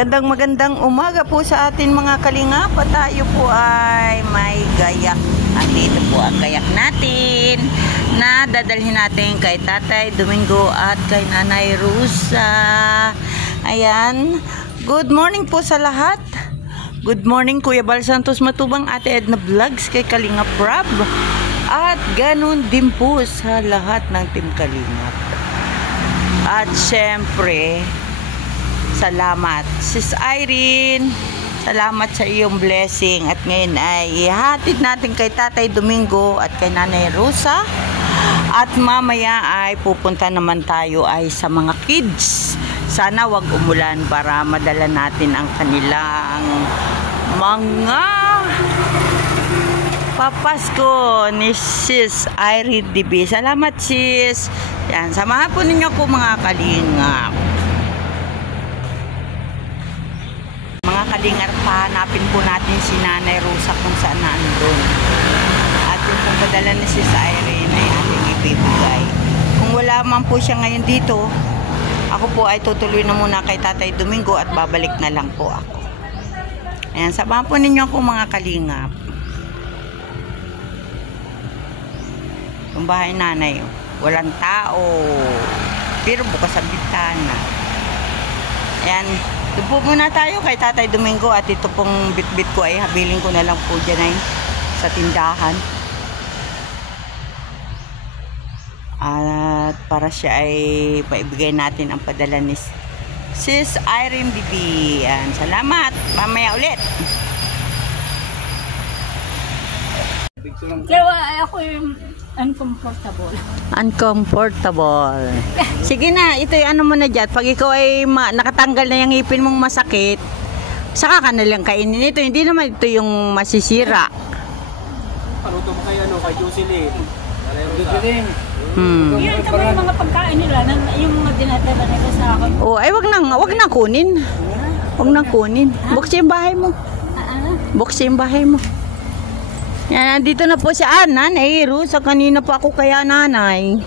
Magandang umaga po sa atin mga kalingap. Tayo po ay may gayak. At dito po ang gayak natin na dadalhin natin kay Tatay Domingo at kay Nanay Rusa. Ayan. Good morning po sa lahat. Good morning Kuya Bal Santos Matubang, Ate Edna Vlogs, kay Kalingap Rob. At ganun din po sa lahat ng Team Kalingap. At syempre, salamat Sis Irene, salamat sa iyong blessing. At ngayon ay ihatid natin kay Tatay Domingo at kay Nanay Rosa. At mamaya ay pupunta naman tayo ay sa mga kids. Sana wag umulan para madala natin ang kanilang mga papasko ni Sis Irene DB. Salamat Sis. Yan, samahan po ninyo ko mga kalingap. Mga kalingap, pahanapin po natin si Nanay Rosa kung saan nandun. At yung pong padala ni Sis Irene ay ating ibibigay. Kung wala man po siya ngayon dito, ako po ay tutuloy na muna kay Tatay Domingo at babalik na lang po ako. Ayan, samahan po ninyo ako mga kalingap. Yung bahay nanay, walang tao, pero bukas ang bintana. Ayan, doon po muna tayo kay Tatay Domingo at ito pong bitbit ko ay habilin ko na lang po dyan ay sa tindahan. At para siya ay paibigay natin ang padala ni Sis Irene BB. Ayan, salamat. Mamaya ulit. Kaya ako yung uncomfortable. Uncomfortable. Sige na, ito yung ano mo na dyan. Pag ikaw ay nakatanggal na yung ngipin mong masakit, saka ka na lang kainin ito. Hindi naman ito yung masisira. Paluto mo kay Jocelyn. Jocelyn. Yan, tama yung mga pagkain nila, yung mga dinadala nila sa akin. Oh, ay wag nang kunin. Wag nang kunin. Buksin yung bahay mo. Buksin yung bahay mo. Yan, nandito na po si Nanay Rosa. Kanina pa ako kaya nanay.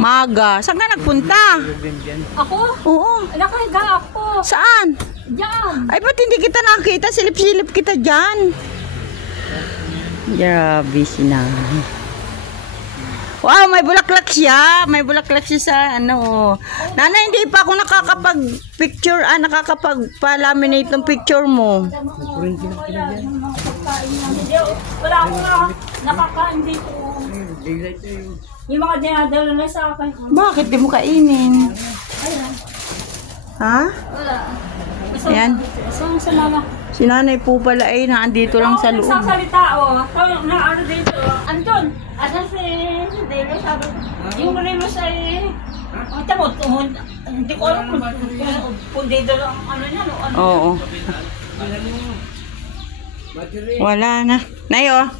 Maga. Saan ka nagpunta? Ako? Oo. Nakahiga ako. Saan? Diyan. Ay, ba't hindi kita nakita? Silip-silip kita dyan. Grabe si Nanay. Wow, may bulaklak siya. May bulaklak siya sa ano. Nanay, hindi pa ako nakakapag-picture, nakakapag-laminate ng picture mo. Wala akong nakakain dito. Yung mga dinadala na sa akin. Bakit di mo kainin? Ayan. Ha? Wala. Ayan. Saan sa mama? Si Nanay po pala ay naandito lang sa loob. Nagsasalita na ano dito. Andun. Asan si Delo sabi. Yung Remus ay ang tamot. Hindi ko alam kung dito lang ano niya. Oo. Wala na. Nay, oh.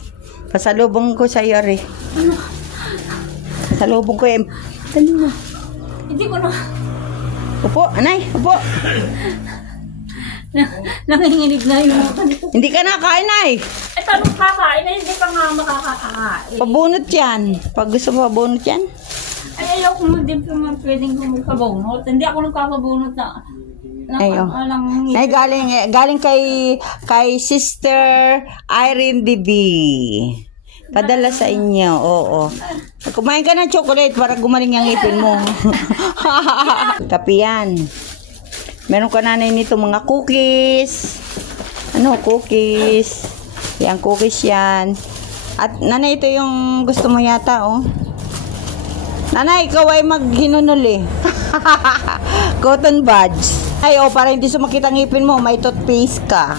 Pasalubong ko sa iyo, Re. Pasalubong ko, Dali na. Hindi ko na. Upo, Nay. Upo. Nanginginig na yung mga kanito. Hindi ka nakain, Nay. Eh, tanong kakain na hindi pa nga makakakain. Pabunot yan. Pag gusto mo pabunot yan. Ay, ayaw ko din po nga pwedeng kumagpabunot. Hindi ako nagpapabunot na. Ayo. Ay, galing kay Sister Irene DB. Padala sa inyo. Oo. Kumain ka ng chocolate para gumaling yung ngipin mo. Kape yan. Meron ka nanay nito mga cookies. Ano, cookies. Yan, cookies yan. At nanay, ito yung gusto mo yata, oh. Nanay, ikaw ay maghinunol eh. Cotton buds. Ay, oh, para hindi sumakit ang ngipin mo, may toothpaste ka.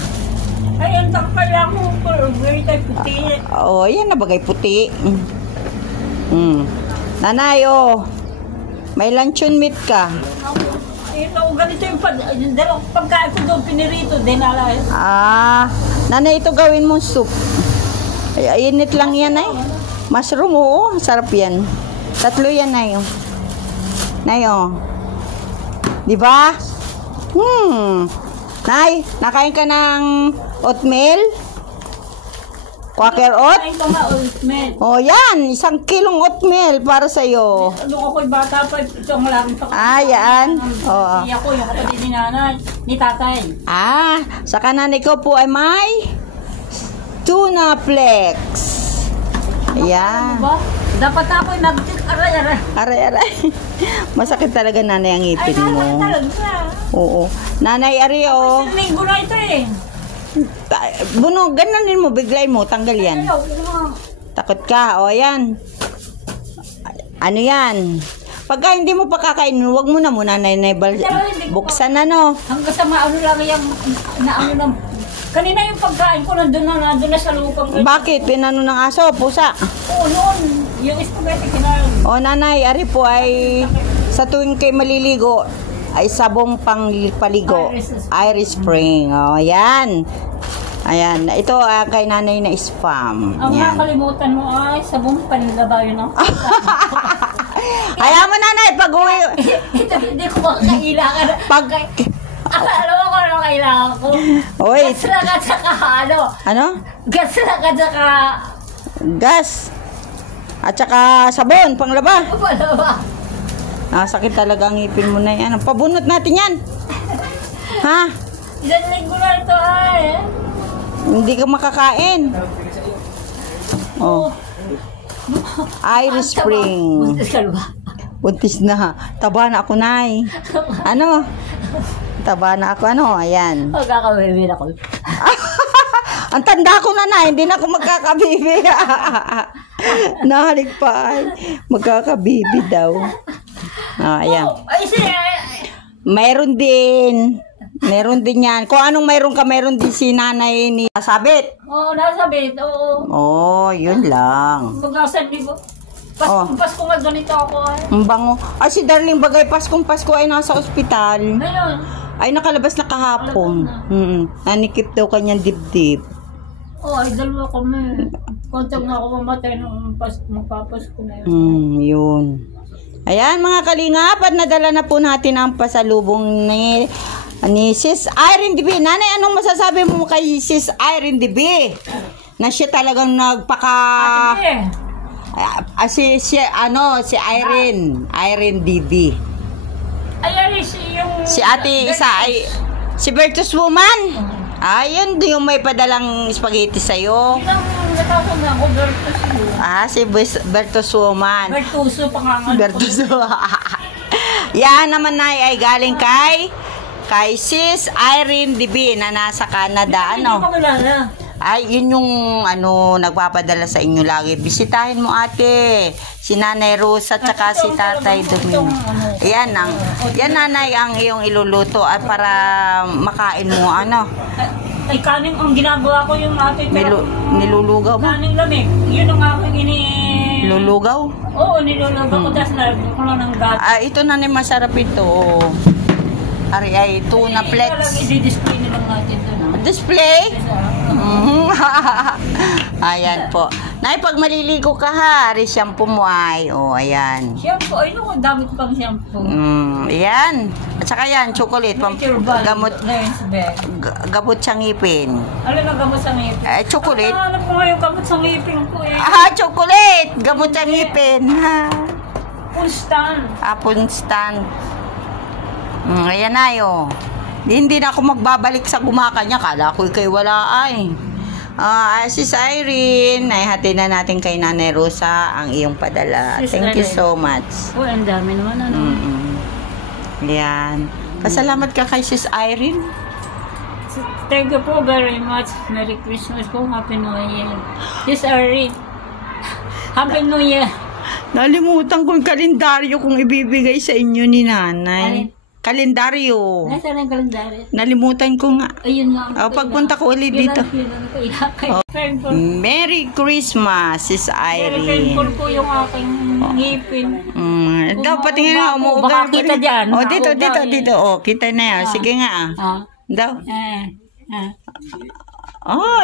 Ay, ang takpala mo. Very tayo puti. Oh, yan na bagay puti. Nanay, oh. May luncheon meat ka. Ito, ganito yung pagkain ko doon, pinirito din alay. Nanay, ito gawin mong soup. Ay, init lang yan, ay. Mushroom, oo. Sarap yan. 3 yan, Nay. Nay, oh. Diba? Nay, nakain ka ng oatmeal? Quaker oat? Ay, ito nga, oatmeal. Oh, yan. 1 kilong oatmeal para sa'yo. Nung ako'y bata pa, ito ang maraming pa. Yan. Oo. Hindi ako, yung kapatid ni nanay. ni tatay. Sa kanan ko po ay may tuna flex. Ayan. Ano ba? Dapat ako nag-aray-aray. Aray. Masakit talaga nanay ang Ay, ngipin mo. talaga. Oo. Nanay, ari o. Isang linggo na ito eh. Buno, ganunin mo, biglay mo, tanggal yan. Ayaw, ano. Takot ka, o ayan. Ano yan? Pagka hindi mo pa kakainin, huwag mo na muna, nanay, buksan na, no? Hanggang sa maano lang yung naano ng... Kanina yung pagkain ko nandun na sa lupang. Bakit? Pinano ng aso, pusa? Oo, noon. Yung spaghetti kinain. O nanay, ari po ay sa tuwing kay maliligo, ay sabong pang paligo. Irish Spring. O, yan. Ayan. Ito kay nanay na spam. Ang Yan. makalimutan mo ay sabong panilaba yun ang Ayaw mo nanay, pag-uwi. Ito hindi ko makakailangan. Alam mo kung ano kailangan ko? Oy. Gas lang at saka ano? Ano? Gas lang at saka... Gas. At saka sabon, panglaba. Wala ba? Sakit talaga ang ngipin mo na yan. Pabunot natin yan. Ha? Isang linggo na ito ay. Hindi ka makakain. Oh. Irish Spring. Buntis ka ba? Buntis na. Taba na ako, nay. Ano? Taba na ako, ano? Ayan. Magkakabibin ako. Ang tanda ko na, hindi na ako magkakabibi. Nahalik pa ay. Magkakabibi daw. Ayan. Ay, Mayroon din. Meron din yan. Kung anong mayroon ka, mayroon din si nanay ni Sabit. Oo, nasabit. Oo. Yun lang. Magkasan di ba? Pasko nga ganito ako ay. Ang bango. Ay, si Darling Bagay, Paskong Pasko ay nasa ospital. Ngayon. Ay, nakalabas na kahapon. Nanikip daw kanyang dibdib. Ay, dalawa kami. Kontag na ako mamatay nung magpapasko na yun. Yun. Ayan, mga kalingap, at nadala na po natin ang pasalubong ni Sis Irene DB. Nanay, anong masasabi mo kay Sis Irene DB? Na siya talagang nagpaka... si Irene DB. Ayan, Si ate isa ay si Bertus Woman. Ayun, yung may padalang spaghetti sa'yo. Ilang natapon na ako, Bertus. Si Bertus Woman. Bertuso, pangangal. Bertus. Yan naman ay galing kay Sis Irene DB na nasa Canada. Hindi ko kilala. Ay, yun yung nagpapadala sa inyo lagi. Bisitahin mo, ate. Si Nanay Rosa at saka si Tatay Domingo. Yan nanay ang iyong iluluto at para makain mo Ay, kanin ang ginagawa ko yung ating nilulugaw mo? kaning lamig. Yun ang aking Lulugaw? Oo, nilulugaw ko. Tapos nalagyan ko lang ng gato. Ito nanay, masarap ito. Ari ay tuna flex. I-display nilang natin doon. Display? Ayan po. Nay, pag maliligo ka ha, shampoo mo ay. Ayan. Shampoo, ay naku, dami ko pang shampoo. Ayan. At saka yan, chocolate. Gamot sa ngipin. Ano na gamot sa ngipin? Chocolate. Ano po nga yung gamot sa ngipin ko eh? Chocolate! Gamot sa ngipin. Punstan. Punstan. Ayan na yun. Hindi na ako magbabalik sa gumakanya. Kala ko kay wala ay. Sis Irene, ay hati na natin kay Nanay Rosa ang iyong padala. Thank you so much. Ang dami naman Yan. Pasalamat ka kay Sis Irene. Thank you po very much. Merry Christmas po. Happy New Year. Sis Irene. Happy New Year. Nalimutan ko yung kalendaryo kung ibibigay sa inyo ni Nanay. Kalendaryo. Nasaan ang kalendaryo? Nalimutan ko nga. Ayun nga. Pagpunta ko ulit dito. Merry Christmas, Sis Very Irene. painful po yung aking ngipin. Dapat nga umuuga. Baka kita dyan. Dito. Kita na yan. Sige nga. Daw.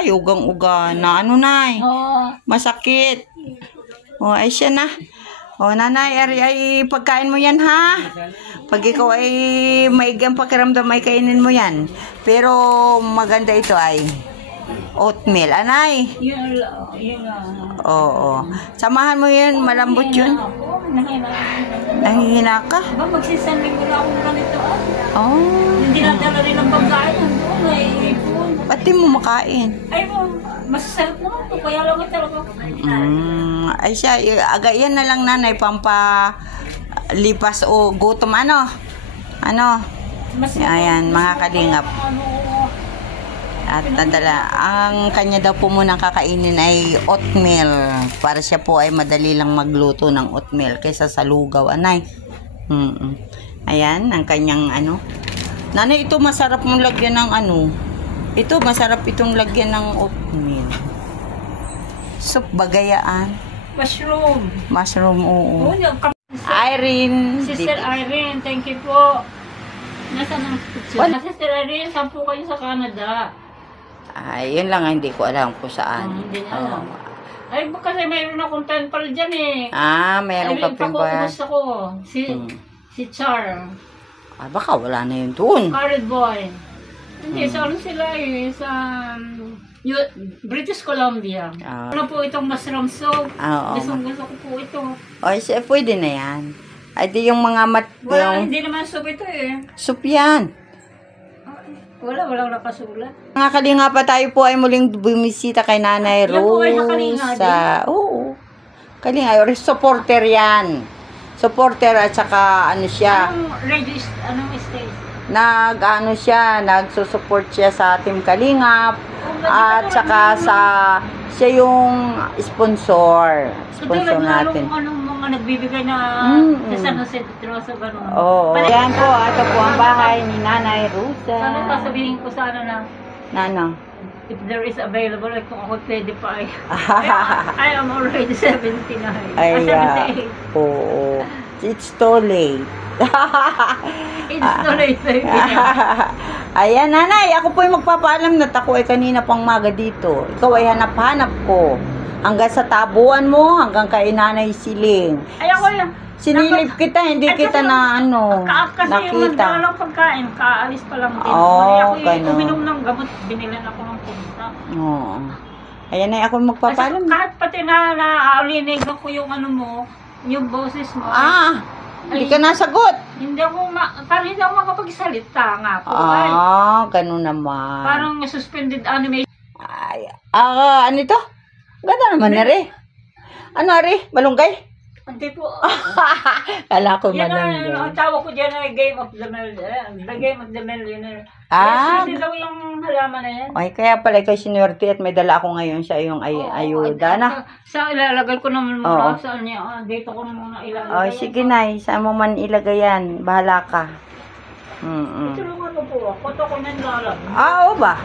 Ugang-uga na. Ano na eh. Masakit. Ay siya na. Nanay, ay pagkain mo yan ha. Pag ikaw ay maigang pakiramdam, may kainin mo yan. Pero maganda ito ay oatmeal. Anay? Yun Oo. Samahan mo yun, malambot yun. Nangihina ka? Ba, magsisanling ko na ako ng ganito. Oh. Hindi na dala rin ang pagkain. Nandun, may ipon. Pati mo makain. Ay, masasarap naman ito. Kaya lang talaga. Ay siya, agayan na lang nanay, pampalipas o gutom. Ano? Ayan, mga kalingap. At nadala, ang kanya daw po munang kakainin ay oatmeal. Para siya po ay madali lang magluto ng oatmeal kaysa sa lugaw, anay. Ayan, ang kanyang Nanay, ito masarap mong lagyan ng Ito, masarap itong lagyan ng oatmeal. Soup bagayaan. Mushroom, oo. Irene. Sister Irene, thank you po. Nasaan ang picture? Sister Irene, saan po kayo sa Canada? Ay, yun lang, hindi ko alam kung saan. Hindi niya alam. Ay, kasi mayroon akong temple dyan eh. Mayroon ka pa ba? Gusto ko. Si Char. Baka wala na yun doon. Carrot boy. Hindi, sa sila eh. Sa British Columbia. Ano po itong mushroom soup? Gusto ko po ito. Pwede na yan. Ay, di yung mga hindi naman soup ito eh. Soup yan. Walang nakasulat. Mga kalinga pa, tayo po ay muling bumisita kay Nanay Yan po ay sa Kalinga Rosa. Oo. Kalinga, supporter yan. Supporter at saka siya. Anong state? Nagsusupport siya sa Team Kalingap. At saka siya yung sponsor. Sponsor natin. Mga nagbibigay na sa San Jose de Troso, gano'n. Oo. Yan po, ito po ang bahay ni Nanay Rosa. Sana sasabihin ko sana na if there is available, like kung ako pwede pa ay. I am already 79. Ay, 78. oo. It's too late. It's too late. Ayan, nanay, ako po yung magpapaalam na ako ay kanina pang maga dito. Ikaw ay hanap-hanap ko. Hanggang sa tabuan mo, hanggang kay Nanay Siling. Ay, ako yan. Sinilip kita, hindi kita na Kasi yung nakita. lang pagkain, kaalis pa lang din. Ako yung uminom ng gamot, binilan ako ng punta. Oo. Ayan, ay ako magpapaalam. Kahit pati naaalinigan ko yung yung boses mo. Hindi ka nasagot. Parang hindi ako makapagsalita nga po. Ganun naman. Parang suspended animation. Ay, ano ito? Ganda naman na rin. Ano rin? Malunggay? Hindi po. Kala ko Yan malunggay. ang tawag ko dyan ay Game of the Millionaire. The Game of the Millionaire. Hindi daw yung halaman na yan. Ay, kaya pala ikaw sinuwerte at may dala ako ngayon sa iyong ayuda na. Sa ilalagay ko naman muna. Saan niya? Dito ko na muna ilalagay. Sige nay, saan mo man ilagay yan? Bahala ka. Tulungan mo po ako. Ito ko nang lalagay. Oo ba?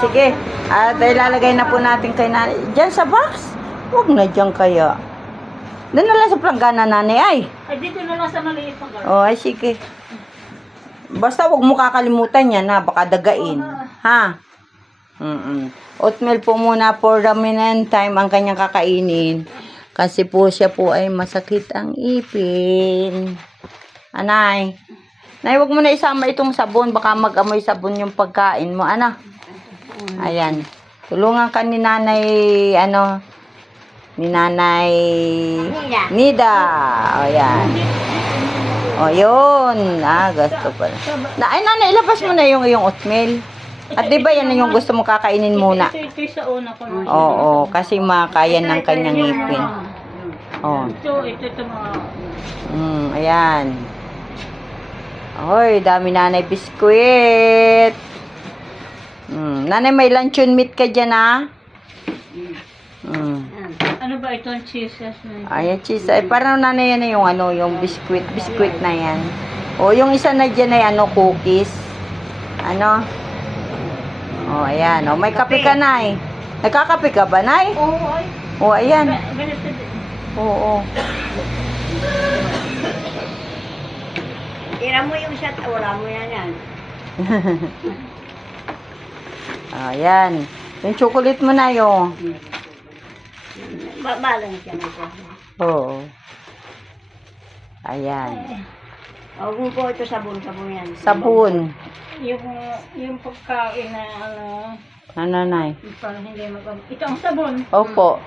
Sige. At ilalagay na po natin kay nanay. Diyan sa box? Huwag na dyan kaya. Doon na lang sa planggana nanay ay. Ay, dito na lang sa maliit na gano'n. Ay sige. Basta huwag mo kakalimutan yan ha. Baka dagain. Ha? Oatmeal po muna for the meantime ang kanyang kakainin. Kasi po siya po ay masakit ang ipin. Anay. Nay, huwag mo na isama itong sabon. Baka mag-amoy sabon yung pagkain mo. Ayan. Tulungan ka ni nanay, ni nanay Nida. Ayan. Yun. Gusto pala. Nanay, ilabas mo na yung oatmeal. At di ba yan yung gusto mo kakainin muna? Ito sa una ko. Oo, kasi makaya ng kanyang ipin. Ito mga... Ayan. Hoy, dami nanay biskwit. Nanay, may luncheon meat ka dyan, ha? Ano ba ito? Cheese? Ay, cheese. Ay, parang nanay yan yung yung biskwit na yan. Yung isa na dyan ay cookies. Ayan. May kape ka, nay. Nagkakape ka ba, nay? Oo, ayan. Ganito din. Oo. Tira mo yung shot, wala mo yan. Ayan. Yung chocolate mo na yung. Balang siya na siya. Oo. Ayan. Huwag mo po ito sabon yan. Sabon. Yung pagkain na Nanay. parang hindi ito ang sabon. Opo.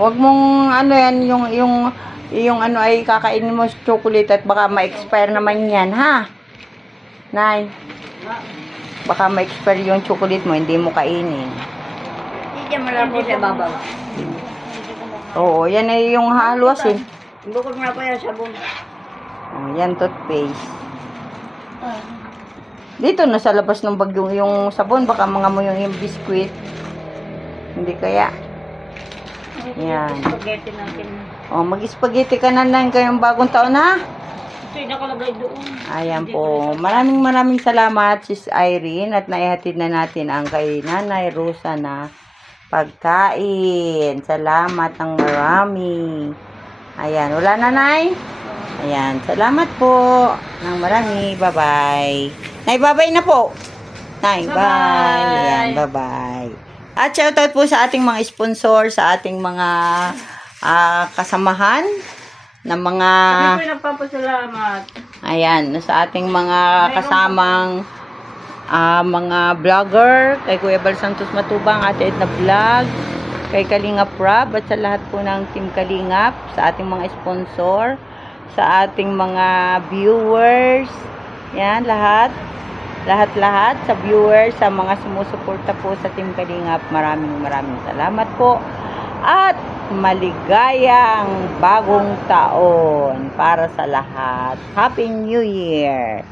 Huwag mong ano yan, yung ano ay kakainin mo sa chocolate at baka ma-expire naman yan, ha? Nay, baka ma-expire yung chocolate mo, hindi mo kainin. Hindi dyan malapit sa babaw. Oo, yan ay yung halos eh. Bukod mo na po yung sabon. Oh, yan toothpaste. Dito na sa labas ng bagyong yung sabon, baka mga mo yung biskuit. Hindi kaya. Yan. Spaghetti natin. Oh, mag-spaghetti ka na lang kayong bagong taon, ha? Ito yung nakalagay doon. Ayan po. Maraming salamat, Sis Irene, at naihatid na natin ang kay Nanay Rosa na pagkain. Salamat ng marami. Ayan, wala na, Nay? Ayan, salamat po ng marami. Bye-bye. Nay, bye-bye na po. Nay, bye. Ayan, bye-bye. At shoutout po sa ating mga sponsor, sa ating mga kasamahan na mga Hindi po nagpapasalamat. ayan, sa ating mga kasamang mga vlogger, kay Kuya Bal Santos Matubang, Ate Edna Vlog, kay Kalingap Rob, at sa lahat po ng Team Kalingap, sa ating mga sponsor, sa ating mga viewers, yan, lahat sa viewers, sa mga sumusuporta po sa Team Kalingap, maraming salamat po. At maligayang bagong taon para sa lahat. Happy New Year!